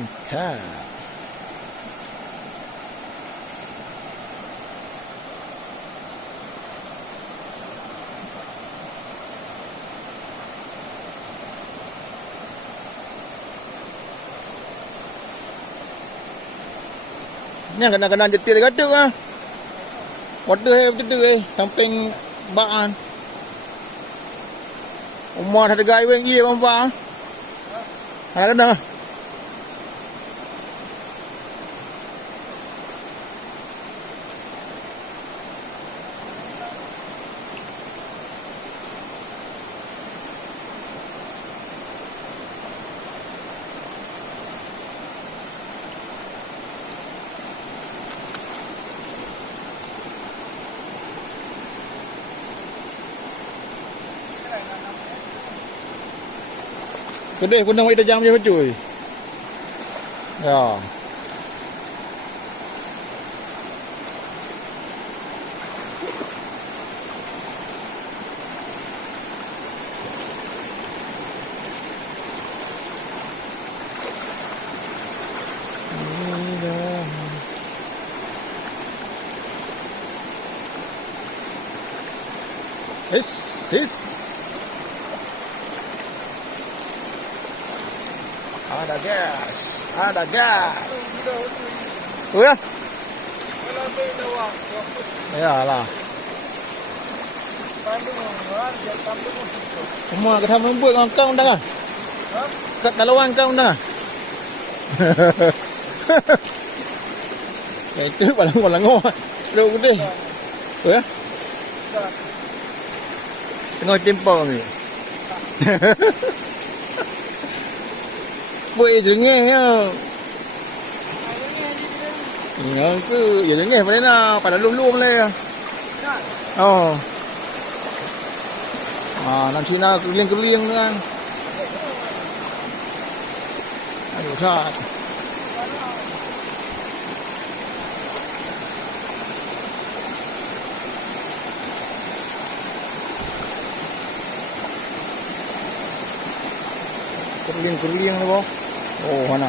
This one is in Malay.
Mantap. Ni kena jetil dekat tu ah. Water betul tu samping baan. Umar ada gay weng ye bang. Ada kena. Kedai pun nak buat jam je betul. Ya. Yes. Ada gas. Oh ya? Yalah. Semua kita membuat dengan kau dah. Kat talawan kau dah. Itu balang-balang. Duk gede. Oh ya? Tengah tempau ni. Buat jengeh ya. Yang tu, ya jengeh mana nak pada lum-lum le. Oh. Nanti nak keliling-keliling kan. Aduh, sat. Keliling-keliling ni boh. Oh, mana?